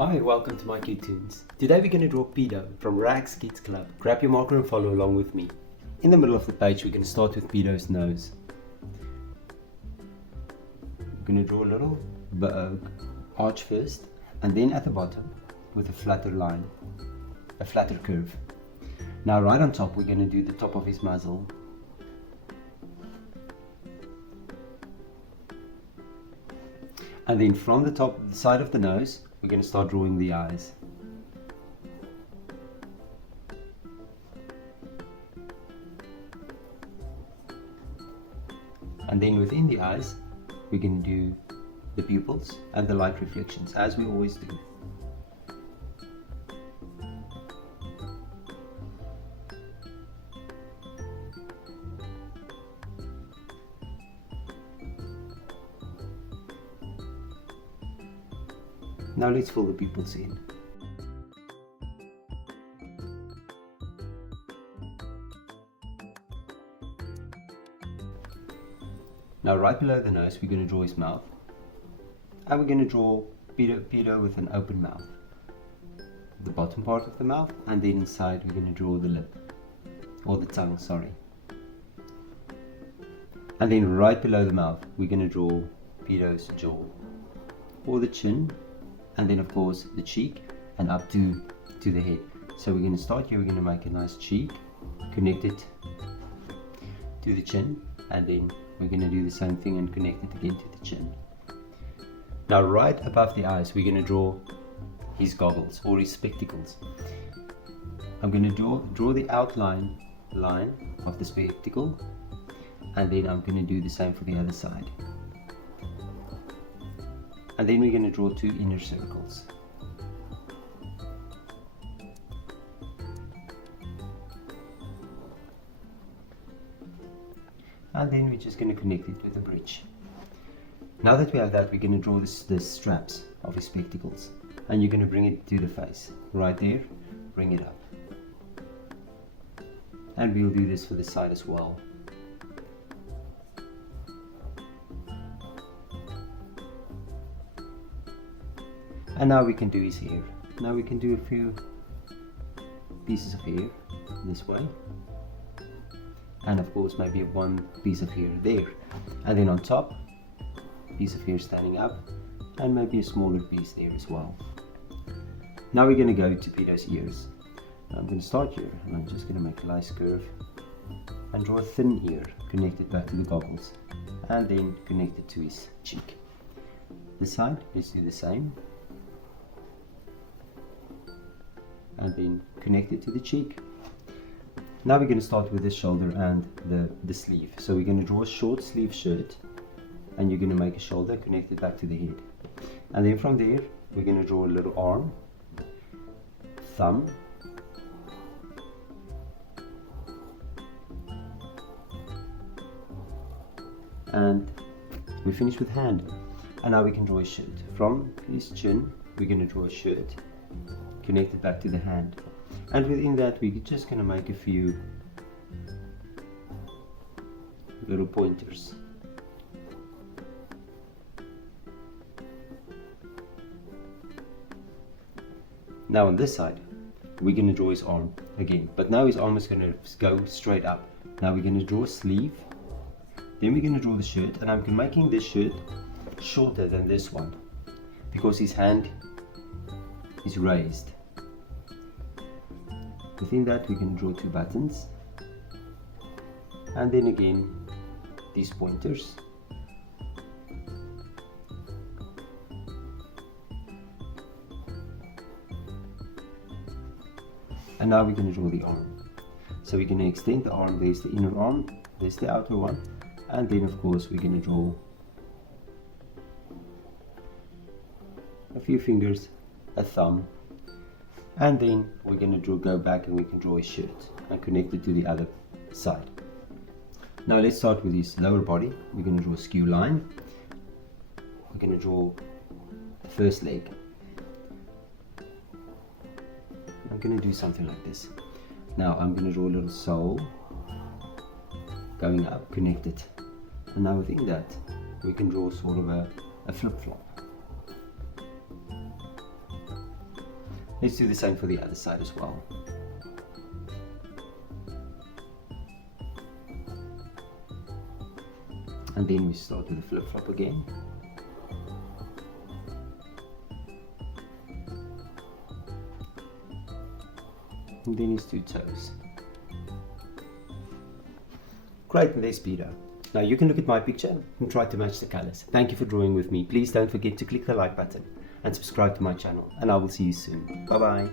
Hi, welcome to mycutetoons. Today we're going to draw Pido from Rags Kids Club. Grab your marker and follow along with me. In the middle of the page we're going to start with Pido's nose. We're going to draw a little arch first, and then at the bottom with a flatter line, a flatter curve. Now right on top we're going to do the top of his muzzle. And then from the top, the side of the nose, we're going to start drawing the eyes. And then within the eyes, we're going to do the pupils and the light reflections, as we always do. Now let's fill the pupils in. Now right below the nose we're going to draw his mouth, and we're going to draw Pido with an open mouth. The bottom part of the mouth, and then inside we're going to draw the lip, or the tongue, sorry. And then right below the mouth we're going to draw Pido's jaw, or the chin, and then of course the cheek and up to the head. So we're going to start here, we're going to make a nice cheek, connect it to the chin, and then we're going to do the same thing and connect it again to the chin. Now right above the eyes we're going to draw his goggles or his spectacles. I'm going to draw the outline line of the spectacle, and then I'm going to do the same for the other side. And then we're going to draw two inner circles. And then we're just going to connect it with a bridge. Now that we have that, we're going to draw the straps of his spectacles. And you're going to bring it to the face. Right there, bring it up. And we'll do this for the side as well. And now we can do his hair. Now we can do a few pieces of hair this way. And of course maybe one piece of hair there. And then on top, piece of hair standing up, and maybe a smaller piece there as well. Now we're going to go to Pido's ears. I'm going to start here, and I'm just going to make a nice curve and draw a thin ear, connect it back to the goggles, and then connect it to his cheek. This side, let's do the same. And then connect it to the cheek. Now we're going to start with the shoulder and the sleeve. So we're going to draw a short sleeve shirt, and you're going to make a shoulder, connect it back to the head. And then from there, we're going to draw a little arm, thumb, and we finish with hand. And now we can draw a shirt. From his chin, we're going to draw a shirt, connect it back to the hand, and within that we're just going to make a few little pointers. Now on this side we're going to draw his arm again, but now his arm is going to go straight up. Now we're going to draw a sleeve, then we're going to draw the shirt, and I'm making this shirt shorter than this one because his hand is raised. Within that we can draw two buttons, and then again these pointers, and now we're going to draw the arm. So we're going to extend the arm. There's the inner arm, there's the outer one, and then of course we're going to draw a few fingers, a thumb, and then we're going to go back and we can draw a shirt and connect it to the other side. Now let's start with his lower body. We're going to draw a skew line. We're going to draw the first leg. I'm going to do something like this. Now I'm going to draw a little sole going up, connected. And now within that we can draw sort of a flip-flop. Let's do the same for the other side as well. And then we start with the flip-flop again. And then his two toes. Great, and there's Pido. Now you can look at my picture and try to match the colors. Thank you for drawing with me. Please don't forget to click the like button and subscribe to my channel, and I will see you soon. Bye bye.